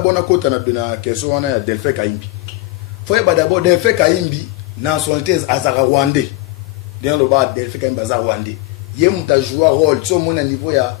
Bona kota na question wana ya Delphin Kaimbi. Faut d'abord Delphin Kaimbi nationalité azara rwandais. Dans le bas Delphin Kaimbi azara rwandais. Yé muta jouer rôle so mon niveau ya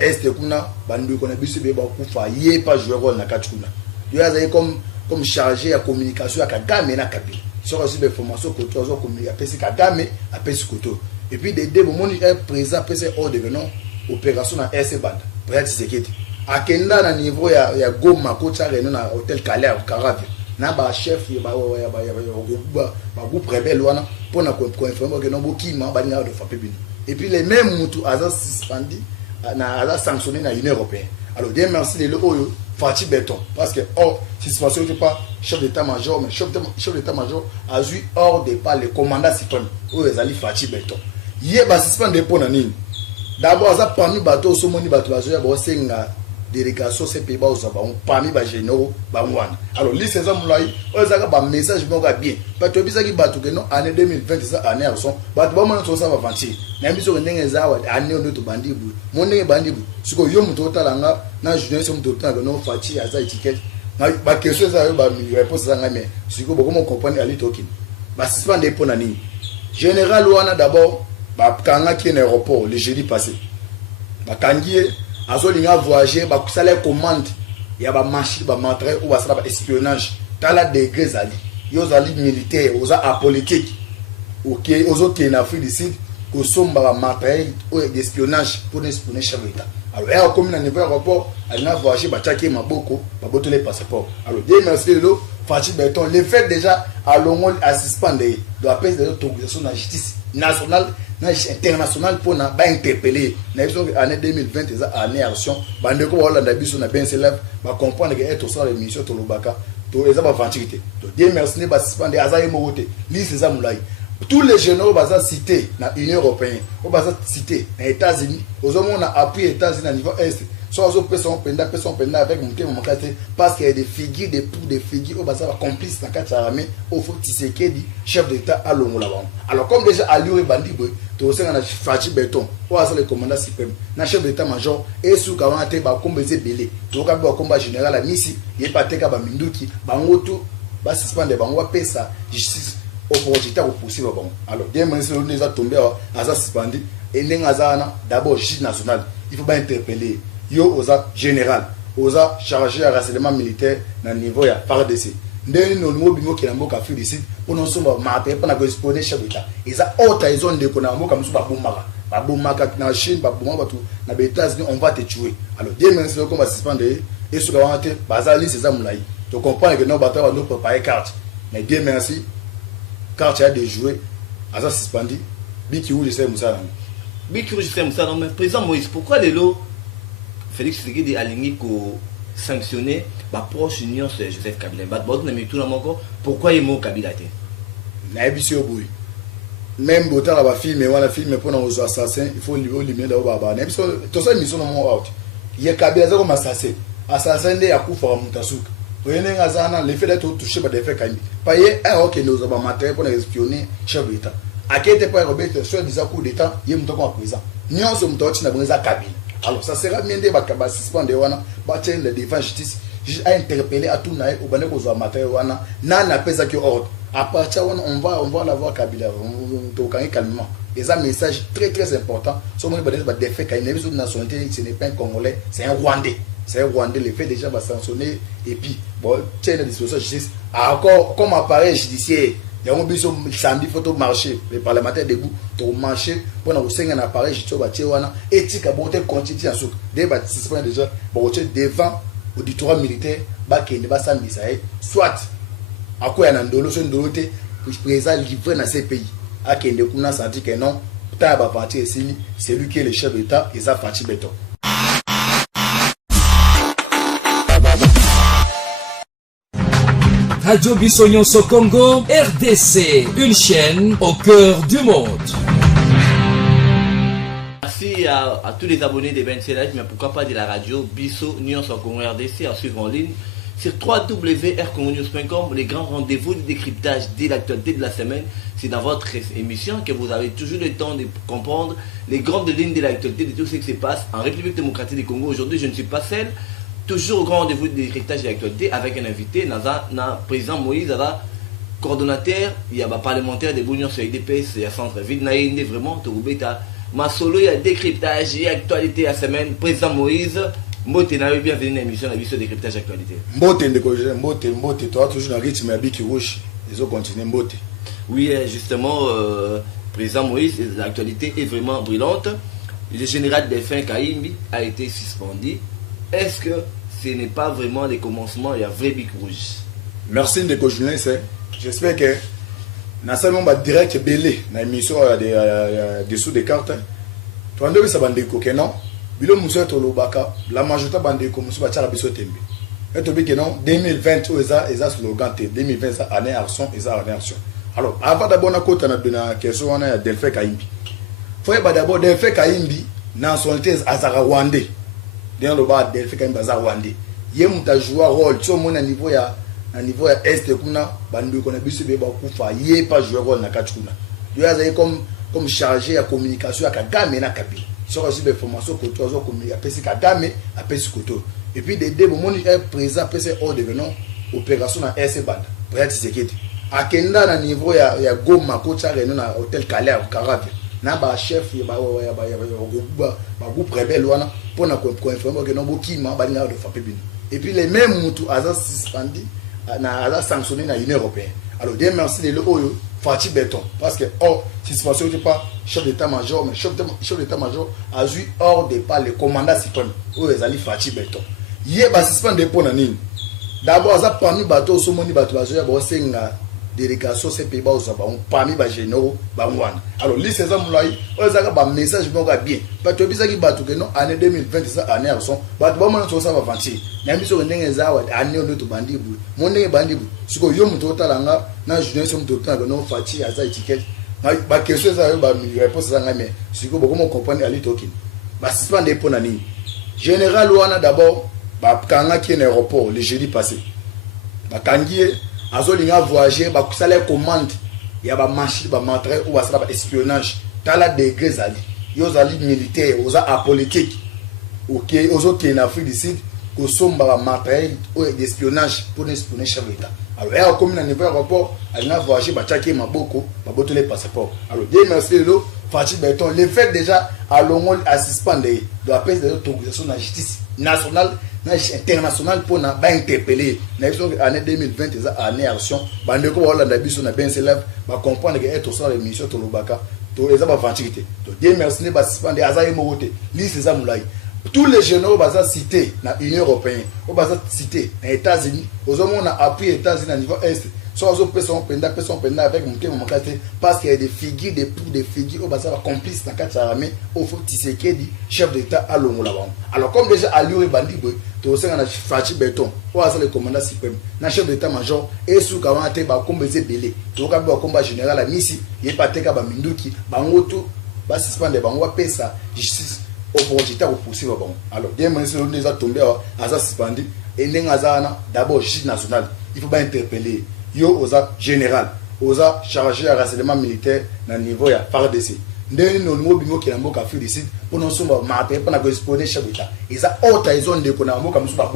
est kuna bandu kona biso be ba kufa yé pas jouer rôle na katuna. Yo azaye comme chargé à communication à Kagame na Kabila. Sur aussi des formations côté aux communiquer apesi Kagame apesi koto. Et puis des mon est présent apesi hors de non opération na RC Band. Peut-être c'est qui akenda na niveau ya Goma kocha reno na hôtel Calais Caravia. Na ba chef ba groupe rebelle wana pour na ko informer que non bokima ba na de frapper bino. Et puis les mêmes mutu aza suspendu na aza sanctionné na l'Union européenne. Alors Dieu merci les oyo Fatih Béton parce que suspension n'était pas chef d'état-major mais chef d'état-major a vu hors de pas le commandant suprême ou les alliés Fatih Béton. Yé ba suspendre pour na nini. D'abord ça parmi bateau so moni bateau bazoya ba senga délégation ces pays ba osaba on parmi ba généraux ba mwana. Alors li ces hommes là ozaka ba message bonga bien parce que bisaki bateau que non année 2020 ça année à son bateau ba mona so ça va vantir. Na biso ndenge za wa année on to bandibu. Mon ndenge bandibu siko yo muto talanga na journée so muto talanga non Fatih aza étiquette. Na ba question ça yo ba mi réponse ça ngame siko boko mo comprendre ali talking. Ba suspendre pour na nini. Général wana d'abord ba kanga qui est aéroport le jeudi passé. Ba kangié azolinga voyager ba kusala commande ya ba machine ba matériel ou ba sala ba espionnage tala degré zali yo zali militaire oza apolitique OK ozo qui en Afrique du Sud ko somba ba matériel ou d'espionnage pour espionner chef d'état. Alors là comme na niveau aéroport alina voyager ba tchaki maboko ba botole passeport. Alors Dieu merci lo Fatih Béton le fait déjà à Longol à suspendre doit passer de l'autorisation de la justice nationale international pour na ba interpeller na biso année 2020 eza année action bande ko wala na biso na ben s'élève ba comprendre que être sur les missions to lobaka to eza ba ventilité to Dieu merci ne ba suspendre azaye mowote liste za mulai tous les généraux baza cité na Union européenne ou baza cité na États-Unis aux hommes on a appris États-Unis à niveau est soit aux personnes penda avec monter mon côté parce qu'il y a des figures des figures au baza complice na kata armée au faut Tshisekedi chef d'état à Longola. Alors comme déjà Aliou et Bandibo to senga na Fatih Béton ou à le commandant suprême na chef d'état major et sous quand te ba kombeze belé to ka ba combat général à Misi et pas te ka ba minduki ba ngoto ba suspendre ba ngwa pesa justice opportunité pour poursuivre bon. Alors bien monsieur on déjà tombé à ça suspendu et n'engazana d'abord justice nationale il faut pas interpeller yo oza général oza chargé à renseignement militaire na niveau ya FARDC ndeni no mo bingo ki na mboka Afrique du Sud pour non somba maté pour na correspondre chef d'état eza autre ils ont de ko na mboka musu ba bomaka na Chine ba bomaka batu na États-Unis on va te tuer. Alors Dieu merci comme va suspendre et sur la vente bazali ces amulai to comprendre que non bata va nous préparer carte mais Dieu merci carte a de jouer à ça suspendu biki ou je sais Moussa biki ou je sais Moussa non mais président Moïse pourquoi les lots Félix Tshisekedi aligné ko sanctionner ba proche union c'est Joseph Kabila ba bon na mitu na moko pourquoi il mo Kabila te na ebisi oboui même botala ba film wana film pour na aux assassins il faut limiter d'abord ba na ebisi to ça mission no mo out il Kabila za comme assassin de yakufa wa mutasuka oyene ngazana le fait d'être touché par des faits Kabila paye OK nous avons matériel pour espionner chef d'état akete pas Robert soit disant coup d'état yé mutoko wa président nyonso mutoti na bonza Kabila. Alors ça sera bien de bakaba suspendre wana ba tien le devant justice a interpellé à tout naï au bane ko zo matériel wana na pesa ki ordre à partir wana on va l'avoir Kabila to kan calmement et un message très très important sur mon bane ba défait quand il est une nationalité ce n'est pas un Congolais c'est un Rwandais le fait déjà va sanctionner et puis bon tient la disposition justice encore comme appareil judiciaire. Il y a un biso samedi photo marché les parlementaires debout pour marcher pour nous un appareil judiciaire batiwana éthique à bonté continue en souk des participants déjà pour devant auditoire militaire ba kende ba sambisa soit à quoi un ndolo son doloté président livré dans ces pays à kende kuna senti que non ta ba parti c'est lui qui est le chef d'état et ça Fatih Béton. Radio Bissonyon-So Congo, RDC, une chaîne au cœur du monde. Merci à tous les abonnés des 27 Live, mais pourquoi pas de la radio Bissonyon-So Congo RDC à suivre en ligne sur www.rcongonews.com. Les grands rendez-vous de décryptage de l'actualité de la semaine, c'est dans votre émission que vous avez toujours le temps de comprendre les grandes lignes de l'actualité de tout ce qui se passe en République démocratique du Congo. Aujourd'hui, je ne suis pas seul. toujours au grand rendez-vous de décryptage de l'actualité avec un invité, le président Moïse, coordonnateur, il y a un parlementaire de l'Union sur l'IDPS, il y a centre ville, il y a vraiment tout ma solo, il y a décryptage et actualité à semaine. Président Moïse, Mbote, bienvenue à l'émission de décryptage actualité. Mbote, toi toujours dans le rythme de Biki Rouge, ils ont continué Mbote. Oui, justement, président Moïse, l'actualité est vraiment brûlante. Le général Delphin Kaimbi a été suspendu. Est-ce que ce n'est pas vraiment le commencement, il y a vrai Biki Rouge? Merci de Julien, j'espère que dans ce moment direct belé dans l'émission dessous des cartes. Tu as vu ça bandeko que non? Bilo muso to lobaka la majorité bandeko muso ba tchara biso tembe. Et to bi que non 2020 eza slogan 2020 ça année action eza année action. Alors avant d'abord na kota na dona question wana Delphin Kaimbi. Faut d'abord Delphin Kaimbi na nationalité azara rwandais. Dans le bas Delphin Kaimbi azara rwandais. Yé muta jouer rôle sur mon niveau ya na niveau ya est kuna bandu kona biso be ba kufa yé pas jouer rôle na katuna. Yo azaye comme chargé à communication à Kagame na Kabila. Sur aussi des formations que toi communiquer à Kagame à Pesikoto. Et puis des moments est présent PC hors devenant opération na RC Band. Prêt sécurité. À Kenda na niveau ya Goma Kocha Reno na hôtel Calais au Carave. Na ba chef ba groupe rebelle wana pour na confirmer que non bokima ba na de frapper bino. Et puis les mêmes mutu aza suspendu na aza sanctionné na l'Union européenne. Alors Dieu merci de l'Oyo Fatih Béton parce que suspension n'était pas chef d'état-major mais chef d'état-major a joué hors de pas le commandant suprême où les alliés Fatih Béton. Hier ba suspendre pour nani. D'abord ça parmi bateau so moni bateau bazo ya bo senga délégation ces pays ba ozaba on parmi ba généraux ba mwana. Alors li ces hommes là ozaka ba message bon bien. Bateau bizaki bateau que non année 2020 ça année à son bateau ba mona so ça va vantir. Nyambi so ndenge zawa année on to bandibu. Mon ndenge bandibu. Siko yo muto talanga na journée so muto talanga non Fatih aza étiquette. Ba question ça ba réponse ça ngame. Siko boko mo comprendre ali tokin. Ba suspendre pour nani. Général wana d'abord ba kanga qui en aéroport le jeudi passé. Ba kangié azolinga voyager ba kusala commande ya ba machine ba matériel ou ba espionnage tala degré zali yo zali militaire oza apolitique OK ozo qui en Afrique du Sud ko somba ba matériel ou d'espionnage pour espionner chef d'état. Alors ya comme na niveau aéroport alinga voyager ba tchaki maboko ba botoler passeport. Alors bien merci lo Fatih Béton le fait déjà à Longol à suspendre doit passer de l'autorisation de la justice nationale international pour na ba interpeller na année 2020 eza année action bandeko Hollande biso na ben s'élève ba comprendre que être sur l'émission to lobaka to eza ba vantirité to Dieu merci ne ba suspendre azaye mogote liste eza mulai tous les généraux baza cité na Union européenne o baza cité na États-Unis aux hommes on a appuyé États-Unis à niveau est soit aux personnes penda avec mon thème parce qu'il y a des figures des figures au baza complice na kata armée au faut Tshisekedi chef d'état à Longola. Alors comme déjà Aliou Bandi to senga na Fatih Béton o asa le commandant suprême na chef d'état-major et sous kawana te ba kombeze belé to ka ba combat général à Misi ye pateka ba minduki bango to ba suspendre bango pesa justice opportunité pour poursuivre bon. Alors bien monsieur on les a tombé à ça suspendu et n'engazana d'abord justice nationale il faut pas interpeller yo oza général oza chargé à renseignement militaire na niveau ya FARDC ndeni no ngo bingo ki na mboka Afrique du Sud pour non somba maté pour na ko exposer chef d'état eza haute zone de ko na mboka musu ba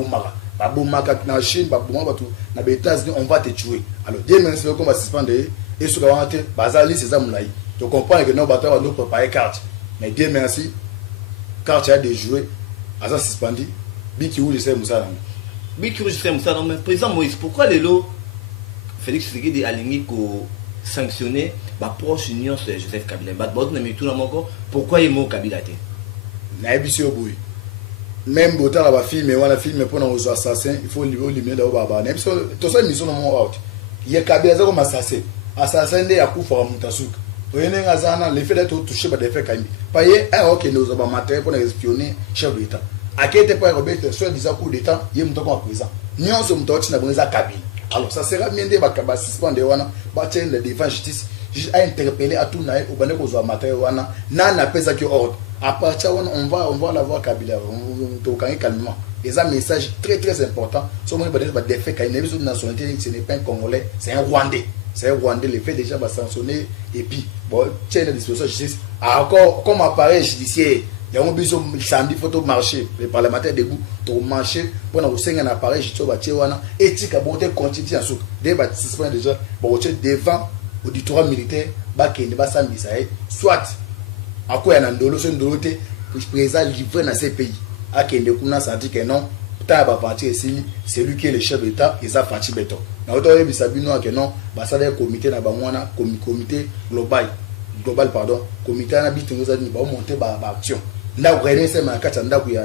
bomaka na Chine ba bomaka batu na États-Unis on va te tuer. Alors Dieu merci qu'on va suspendre et ce qu'on va te bazali c'est ça moulai tu comprends que non bateau va nous préparer carte mais Dieu merci carte a de jouer à ça suspendu biki ou je sais musa biki ou je sais musa mais président Moïse pourquoi les lots Félix Tshisekedi aligné ko sanctionner ba proche union sur Joseph Kabila ba bon na mitu na moko pourquoi il mo Kabila te na ebisio boui même botar la ba film wana film pour nos assassins il faut limiter là baba na ebisio to ça mission no mo out ye Kabila za ko assassin de akufa mutasuka oyene ngazana le fait d'être touché par des faits Kabila paye OK nous avons matériel pour espionner chef d'état akete pas Robert soit disant coup d'état ye mutoko à présent nyon so mutoti na bonza Kabila. Alors ça sera bien de bakaba suspendre wana ba tien de devant justice juste à interpeller à tout naï ou bané ko zo matériel wana na na pesa ki ordre à partir on va la voir Kabila on to kan calmement et ça message très très important sur mon ba défait quand une nationalité ce n'est pas un Congolais c'est un Rwandais le fait déjà va sanctionner et puis bon tient la disposition justice encore comme appareil judiciaire Il y a un biso samedi photo marché les parlementaires debout to marché pour na osenga na appareil jito ba tiewana éthique a bonté quantité en souk des bâtiments déjà bon devant auditoire militaire ba kende ba sambisa soit à quoi na ndolo so ndolo te président livré dans ces pays a kende kuna senti que non ta ba parti ici c'est lui qui est le chef d'état et ça parti béton na auto bisabino que non ba ça des comité na ba mwana comité global pardon comité na bitungo za ni ba monter ba action nda ko rene se ma kata nda ku ya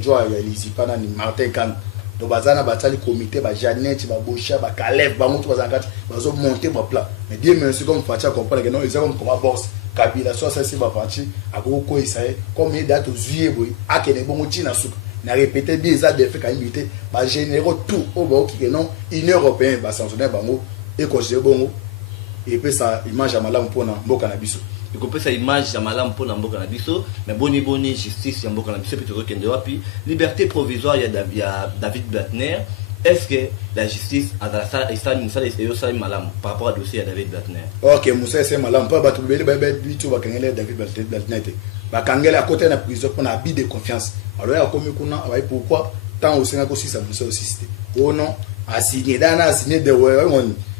joa ya lisipana ni Martin Kan do bazana batali comité ba Janet ba Bosha ba Caleb ba mutu bazangati bazo monter ba plan mais Dieu merci comme Fatia comprendre que non ils ont comme boss Kabila so ça c'est ba parti akoko isaye comme il date aux juillet boy akene bongo tina souka na répéter des a défait quand invité ba généraux tout au ba qui que non Union européenne ba sanctionner bango et considérer bongo et puis ça image à malamu pona mboka na biso il peut sa image ya malamu pona mboka na biso mais boni justice ya mboka na biso plutôt que wapi liberté provisoire ya David Blattner. Est-ce que la justice a ça malamu par rapport au dossier à David Blattner? OK Moussa c'est malamu pas battu bele ba bitu ba kangela David Blattner ba kangela à côté na prison pour na abus de confiance alors ya komi kuna ouais pourquoi tant au Sénégal aussi ça Moussa aussi c'était oh non a signé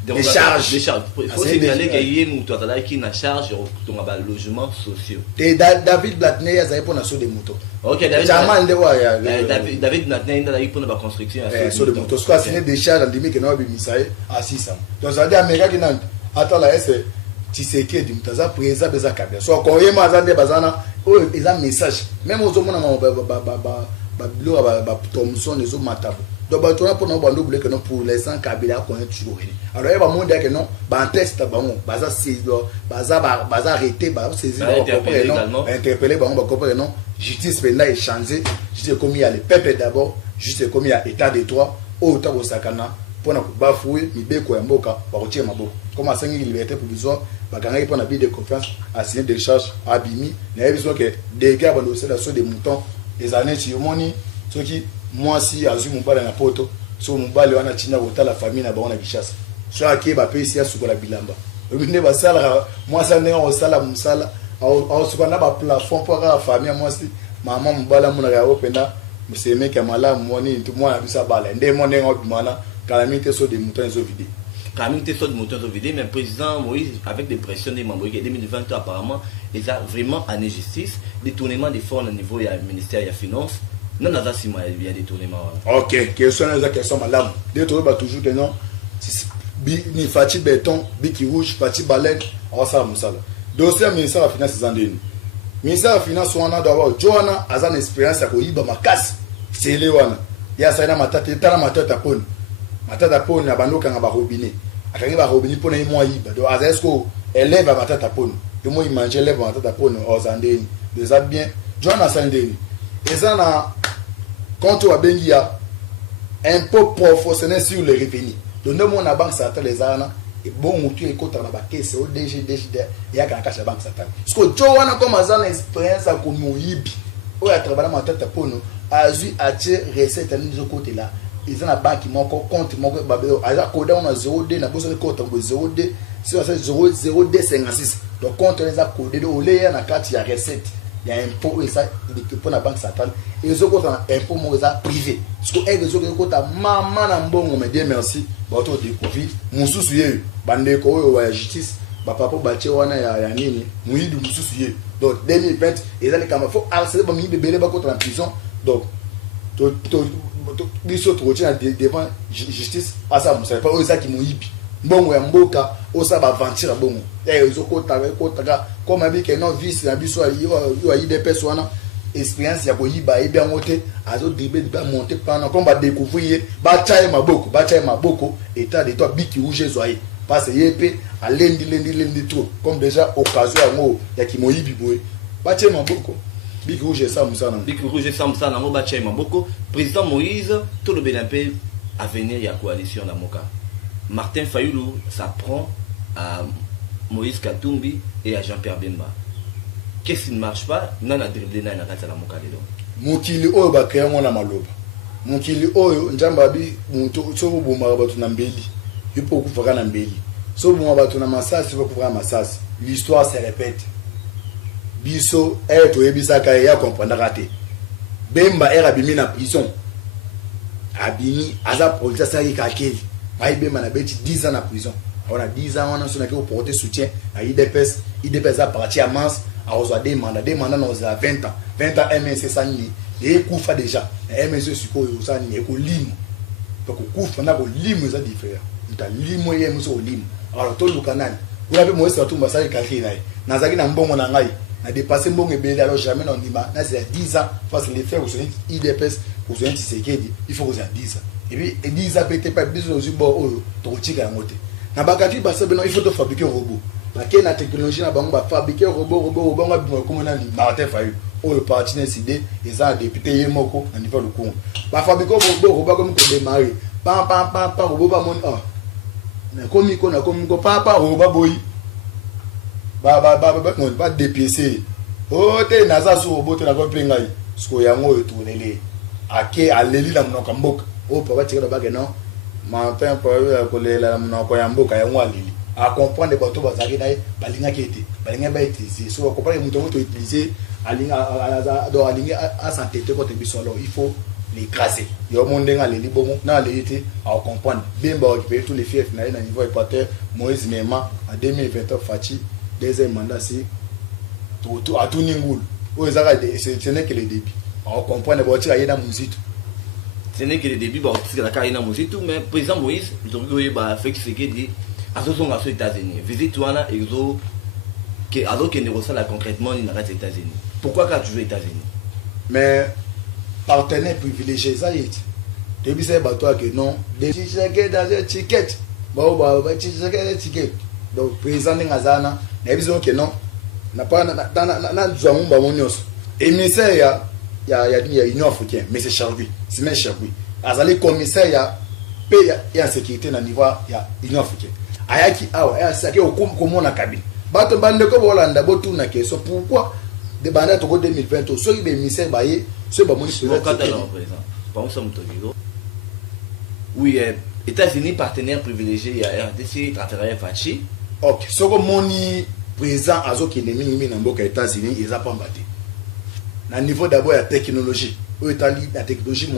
des charges. Il faut signaler qu'il y a une qui a charge de logement sociaux. David Blattner a pour la saut de moto. Ok, David Blattner a pour la construction. Saut de moto. Soit signé des charges en limite que nous avons mis ça à 600. Donc ça dit Américain qui n'a attends là c'est Tshisekedi dit mutaza présent beza kabia. Soit quand il m'a zandé bazana ils ont message. Même aux hommes Thomson les hommes matabo. Donc pour nous que non pour les 100 Kabila connaît toujours. Alors il va montrer que non ba test bango baza arrêter ba saisir interpeller bango ba comprendre non justice pénale est changé justice comme il y a le peuple d'abord justice comme il y a état de droit au temps au sakana pour na bafouer mibeko ya mboka ba rotier maboko comme à 5 liberté provisoire ba gagner pour na bide de confiance à signer des charges abimi na besoin que des gars dans la sur des moutons les années sur moni ceux qui moi si azu mobala na poto so mobala wana tina kota la famille na baona Kishasa so ake ba pesi ya sukola bilamba obine ba sala moi ça ndenge o sala musala au sukana ba plafond pour la famille moi si maman mobala mona ya openda museme kamala moni tout moi bisa bala ndé mo ndenge obimana calamité so de moutons zo vidé calamité so de moutons zo vidé mais président Moïse avec des pressions des membres qui 2020 apparemment ils a vraiment en injustice détournement des fonds au niveau du ministère des finances. Non, il y a des tournements. Ok, question madame. Des tournements toujours que non. Ni Fati béton, biki rouge, Fati baleine, on ça musala. Dossier ministère de la finance zandeni. Ministère de la finance on a d'abord Joanna a une expérience à koyiba makasi. C'est lewana. Ya ça na matata tala matata pone. Matata pone na bando kanga ba robinet. Akangi ba robinet pone moi yiba. Donc azesko élève à matata pone. De moi il mange élève matata pone au zandeni. Déjà bien Joanna zandeni. Et ça na quand on a bien impôt proportionnel sur les revenus. Donc nous on a banque centrale les ana et bon tu es contre la caisse au DG il y a quand cache la banque centrale. Parce que tu as comme une expérience à comme yibi. O ya travailler ma tête pour nous azu atie recette de ce côté là. Ils ont la banque mon compte mon babelo aza koda on a 0D na bosse compte on 0D si on fait 0D 56. Donc compte les a codé au lait na carte il y a recette. Il y a un impôt et ça pour la banque centrale et les autres impôt privé parce que les autres maman na mbongo me dire merci bato découvrir mususu ye bande ko yo ya justice ba papa bache wana ya nini muidu mususu ye donc 2020 et allez comme faut harceler ba mi bébé ba contre en prison donc to biso to tient devant justice asa musa pas eux ça qui muibi mbongo ya mboka osa ba ventira bongo ezokota comme avec que non vice na biso yo IDPS wana expérience ya boyiba e bien monter azo dribler ba monter pendant comme ba découvrir ba chaye maboko état de toi biki rouge zoye parce yep à lundi trop comme déjà occasion yango ya ki moyibi boy ba chaye maboko biki rouge ça musana ngo ba chaye maboko président Moïse tout le benapé à venir ya coalition na moka Martin Fayulu s'apprend à Moïse Katumbi et à Jean-Pierre Bemba. Qu'est-ce qui ne marche pas? Non, a dribblé na kata la moka dedans. Mukili oyo ba créer mona maloba. Mukili oyo njamba bi muntu so boma batu na mbeli. Yupo kufaka na mbeli. So boma batu na masasi ba kufaka masasi. L'histoire se répète. biso to ebisaka ya comprendre raté bemba abimi na prison abimi aza police ça qui kakeli ai bemba na beti 10 ans na prison on a 10 ans on a sonné pour porter soutien à IDPS a parti à Mans a reçu des mandats dans 20 ans MNC sani et kufa déjà MNC siko sani ko limo donc kufa na ko limo ça différent nta limo ye muso limo alors to lukanani kuna pe moisa tu mbasali kakeli naye nazaki na mbongo na ngai na dépassé mbongo ebele alors jamais non ndima na c'est 10 ans parce que les faits aux IDPS aux Tshisekedi il faut que ça 10 ans et puis 10 ans peut-être pas besoin aussi bon to chika ngote na bakati basebe non il faut to fabriquer robot parce que la technologie na bango ba fabriquer robot nga bimo comme na Martin Fayulu le parti décidé ils ont député yemoko na niveau le Congo ba fabriquer robot comme ko démarrer pam robot ba mon na komi ko papa robot boy ba DPC te naza su robot na ko plengai sko yango etunele ake aleli la mnoka mboka papa tikela ba non Martin Fayulu ko lela mnoka ya mboka yango aleli à comprendre bateau bazaki na balinga kete balinga ba utiliser so comprendre muto utiliser alinga à s'entêter côté bisolo il faut les craser yo mondenga les libongo na lité à comprendre bemba occuper tous les fiefs na niveau équateur Moïse Mema en 2020 Fachi deuxième mandat c'est tout à tout ningul o ezaka ce n'est que le début à comprendre ba tira yena musique ce n'est que le début ba tira ka yena musique mais président Moïse donc ba fait ce qu'il dit à ceux aux États-Unis visite wana exo que alors que négocie là concrètement il n'arrête aux États-Unis pourquoi quand tu veux aux États-Unis mais partenaire privilégié ça y est depuis c'est bateau que non des tickets dans un ticket ba ticket donc président ngazana na biso que non na pas na zwangu ba monyos émissaire ya Union africaine mais c'est Charby c'est même Charby azali commissaire ya sécurité na niveau ya Union africaine ayaki awa ayasaki okomona kabila bato bandeko bolanda botuna question pourquoi de banda to 2020 so ibe misère baye so ba moni président pas ça mutogigo oui États-Unis partenaire privilégié à RDC Trateraya Fachi OK soko moni président azoki mingi na mboka États-Unis ils a pas mbaté na niveau d'abord la technologie etali la technologie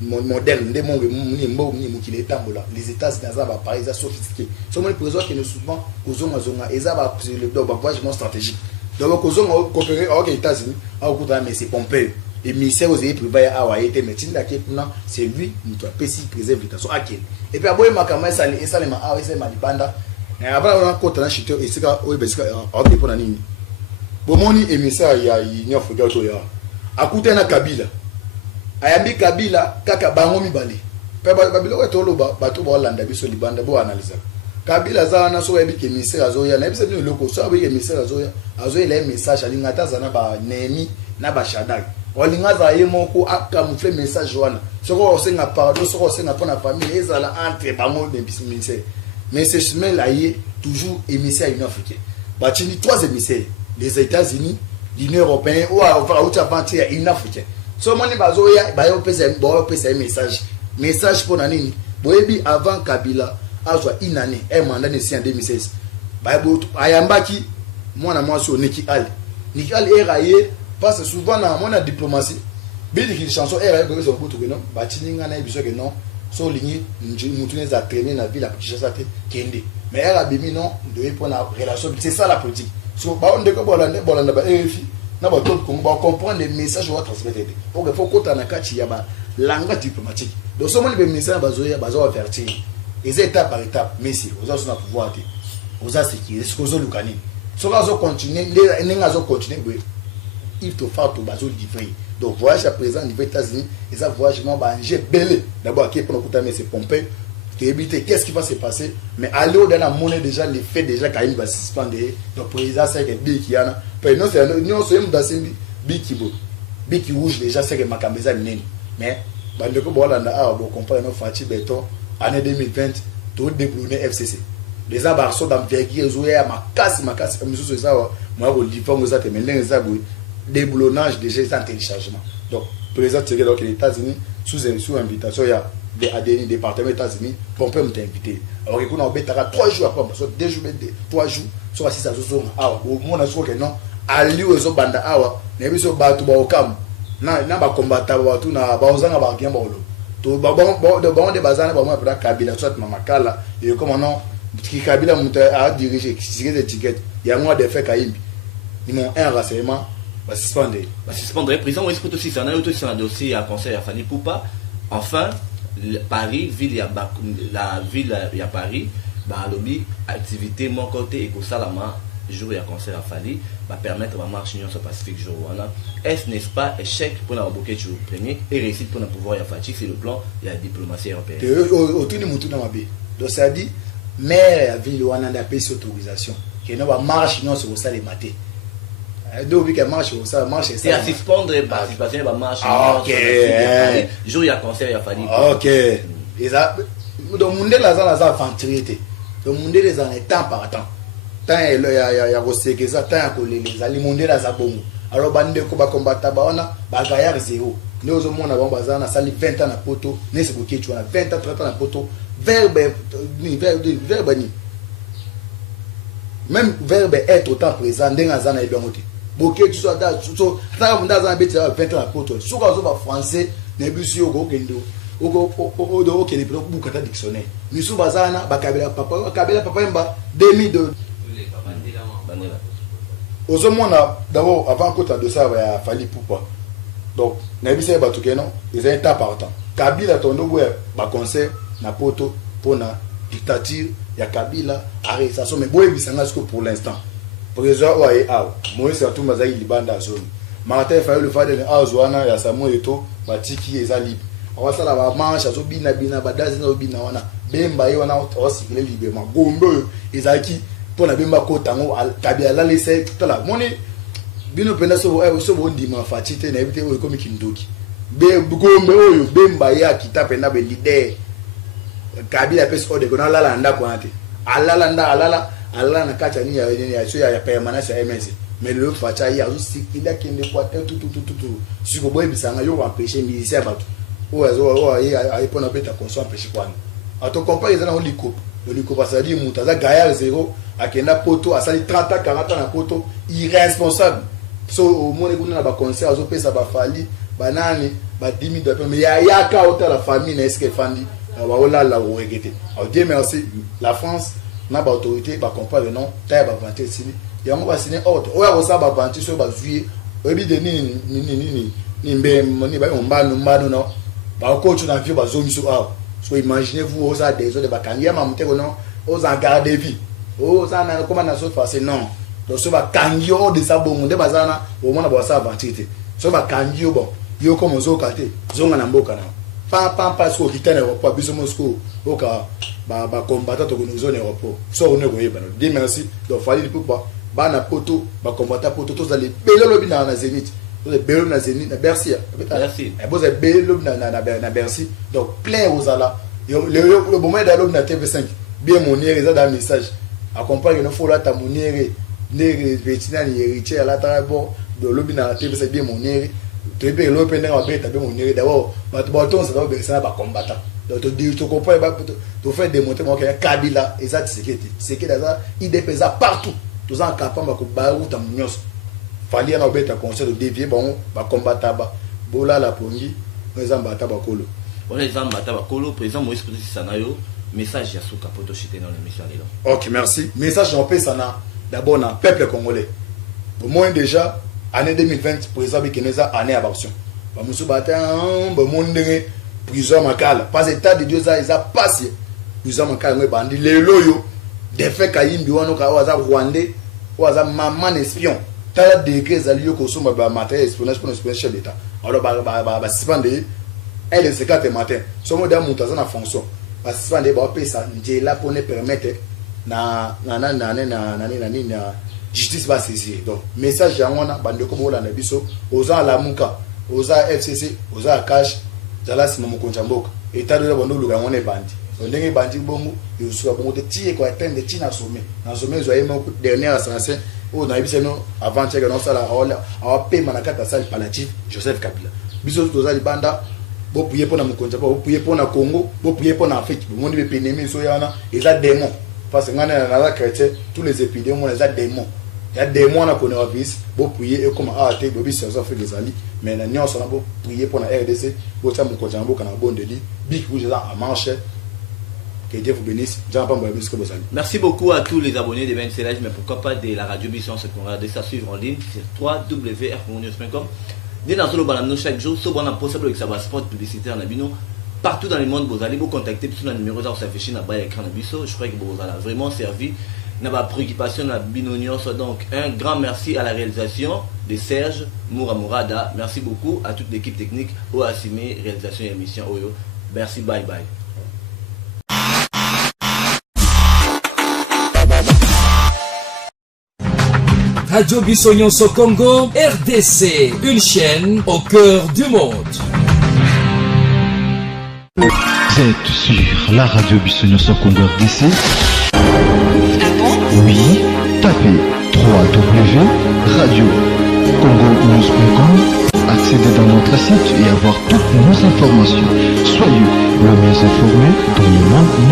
moderne des mondes ni tambola les États-Unis ça va pareil ça sophistiqué so mon président qui nous souvent kozonga zonga et ça va le voyage stratégique donc kozonga coopérer avec les États-Unis à côté mais c'est Pompeo et ministère aux privés à Hawaï mais tinda kepuna c'est lui notre PC préserve so akel et puis aboye makama ça les ma a c'est malibanda et après on a côté na chito et c'est ka o besika ok pour nini bomoni émissaire ya Union africaine to ya akute na Kabila ayambi Kabila kaka bango mibale pe babilo ko toloba bato ba Hollande biso libanda bo analyse Kabila za na so yebi ke ministère azoya na biso ni loko so yebi ke ministère azoya le message alinga tazana ba Nehemi na ba Shadrach olinga za yemoko akamufle message wana soko osenga pardon soko osenga pona famille ezala entre bango de ministère mais c'est chemin aye toujours émissaire Union africaine batini trois émissaires les États-Unis l'Union européenne ou à outre avancer Union africaine so moni bazoya bayo pesa message pour nani boyebi avant Kabila azwa inane un mandat de en 2016 bayo ayambaki mwana mwasi Niki Ali eraye parce que souvent dans mon diplomatie bidi ki chanson eraye ko so butu que non batininga na biso que non so lingi mutune za traîner na ville à Kinshasa kende mais era bimi non de pour la relation c'est ça la politique so ba on de ko bolanda ba RFI na ba top ko ba comprendre les messages wa transmettre donc il faut kota na kati ya ba langage diplomatique donc so moni be message bazoya avertir les étapes par étape mais si aux autres na pouvoir te aux sécurité ce que zo lukani so ga zo continuer les zo continuer il faut faire tout bazo livrer donc voyage à présent niveau États-Unis et ça voyage non ba j'ai belé d'abord qui pour nous c'est Pompeo éviter qu'est-ce qui va se passer mais aller au dans la monnaie déjà les faits déjà quand il va suspendre donc président c'est que biki yana non c'est non c'est même dans biki rouge déjà c'est que makambeza nini mais bandeko bolanda a bo comprendre Fachi Beton année 2020 tout débloqué FCC les abarsos d'envergure zoya makasi comme ça moi au livre ça te maintenant ça déblonnage déjà c'est en téléchargement donc président c'est que les États-Unis sous invitation il y a des départements États-Unis Pompeo m'a invité alors qu'on a 3 jours après 2 jours 3 jours so asisa zozonga awa omona soko ke non aliou ezobanda awa na biso bato baokamu na bakombata bato na baozanga bakien baolo to bango bazana bamona peda kabila soit na makala et comme non qui kabila muta a dirigé qui étiquette yango de fait kaimbi ils m'ont un renseignement va suspendre président Moïse Poto aussi ça aussi un dossier à conseil à Fali Poupa enfin Paris ville la ville il y a Paris ba lobby activité mon côté et salama jour il y a conseil à Fali va permettre ma marche union pacifique jour voilà est-ce n'est-ce pas échec pour la bouquet jour premier et réussite pour le pouvoir il y a Fati c'est le plan il y a diplomatie européenne autour du mutu na mabe donc ça dit maire ya ville wana na pesi autorisation que no ba marche union sur ça les maté donc que marche ça marche c'est à suspendre participation ba marche OK jour il y a conseil il y a Fali OK et ça donc monde la za aventurité donc monde les en temps par temps tant il y a que ça tant que les alimonde la za bongo alors bande ko ba combattre ba ona ba gaya zéro nous au monde ba bazana sali 20 ans na poto ne se boké tu 20 ans 30 ans na poto verbe ni même verbe être autant présent ndenga zana e bien boké tu sois so ta munda zana beti 20 ans na poto so ka zo ba français ne bisu yo ko kendo o do ke le pro bukata dictionnaire ni so bazana bakabela papa mba 2002 aux mona d'abord avant que tu de ça va Fali Poupa donc na bise ba tuke non ils ont un temps par temps Kabila tondo ouais ba conseil na poto pour na dictature ya Kabila arrestation mais boye bisanga ce pour l'instant président ouais moi c'est tout mazai libanda zone Martin Fayulu fadele azwana ya Samuel Eto batiki eza libre on va ça la marche azo bina badazi na bina wana bemba yi wana o sikile librement gombe ezaki pour na bemba ko tango Kabila la laisser tout la moni bino penda so bo ndima fatite na ebite o komi kindoki be gombe oyo bemba ya kitape na be leader Kabila pesi ode kona lala nda ko ate alala na kacha ni ya so ya permanence ya MS mais le facha ya zo sikila kende kwa tout siko boy bisanga yo empêcher militaire batu o ay pona beta konso empêcher kwa ato compare ezana oliko pasadi mutaza gaya zéro akenda poto asali 30 ans 40 ans na poto irresponsable so au monde kuna ba conseil azo pesa ba Fali banani ba 10 000 $, mais ya ka ota la famille na eske fandi ba ola la regretter au Dieu merci la France na ba autorité ba comprendre non ta ba vanter sini ya mo ba sini autre o ya ko sa ba vanter so ba zuie obi de ni mbe moni ba mbanu no ba ko tu na vie ba zomi so so imaginez-vous aux des autres ba kangia mamute ko non aux en garde vie oh ça na comment na so face non donc so ba kangio de sa bongo de bazana au mona ba sa vanter so ba kangio bon yo comme zo kate zonga na mboka na pa so kitana wa biso Moscou oka ba combattant to ko zone Europe so on ne go yeba no di merci donc Fali Poupa ba na poto ba combattant poto to za le belelo bi na Zénith to le belelo na Zénith na Bercy merci e bo za belelo na Bercy donc plein aux ala le moment d'aller na TV5 bien moniere za da message accompagne no faut la ta moniere ne vetina ni héritier la ta bon de lobi na TV5 bien moniere to be lo pe na beta be moniere d'abord ba to ça va be ça ba combattant donc tu comprends ba to faire démontrer moi que Kabila et ça c'est que ça il dépèse partout tous en capable ko ba ruta munyos Fali na beta conseil de dévier bon ba combattant ba bola la pongi nous en bata ba kolo on les en bata ba kolo président Moïse Poto Sanayo message ya Souka Poto chité dans l'émission là. OK merci message en paix sana d'abord na peuple congolais au moins déjà année 2020 président Bikeneza année action ba musu bata ba monde prison makala pas état de Dieu ça ils a passé prison makala ngwe bandi lelo yo de fait kayimbi wano ka waza rwandais waza maman espion tala degré za liyo ko soma ba matériel espionnage pour le chef d'état alors ba suspendre elle c'est 4 matin somo da mutaza na fonction ba suspendre ba pesa nje la pour ne permettre na justice va saisir donc message ya ngona bande ko bola na biso oza la muka oza FCC oza cash zala sima mokonja mboka état de bondo luka ngone bandi ndenge bandi bongo yosuka bongo te tie ko atteindre tina sommet zo yemo dernière assassin o na biso no avant cheka no sala awa pe manakata sala palliative Joseph Kabila biso toza libanda bo prier pour na mokonja bo prier pour na Congo bo prier pour na Afrique bo mondi be penemi so yana eza démon parce que dans la chrétien tous les épidémies on les a démons. Il y a des démons à connaître vis pour prier et comme ah te bobi c'est ça fait des amis mais na nyonso na pour prier pour la RDC pour ça mon coach en bon bon de dit big rouge là à marche. Que Dieu vous bénisse. Merci beaucoup à tous les abonnés de Ben Selage, mais pourquoi pas de la radio Bisson, ce qu'on va regarder ça suivre en ligne sur www.rcongnews.com. Dès dans le balano chaque jour, ce bon possible avec sa spot publicitaire en abino. Partout dans le monde, vous allez vous contacter sur le numéro où s'affiche dans le écran d'Abisso. Je crois que vous allez vraiment servi dans ma préoccupation dans Binonion. Donc, un grand merci à la réalisation de Serge Mouramourada. Merci beaucoup à toute l'équipe technique, au Assimé, réalisation et émission Oyo. Merci, bye bye. Radio Bissonionso Congo, RDC, une chaîne au cœur du monde. Vous êtes sur la radio Bissonionso Congo RDC. Oui, tapez www.radiocongonews.com, accédez dans notre site et avoir toutes nos informations. Soyez le mieux informés dans le monde.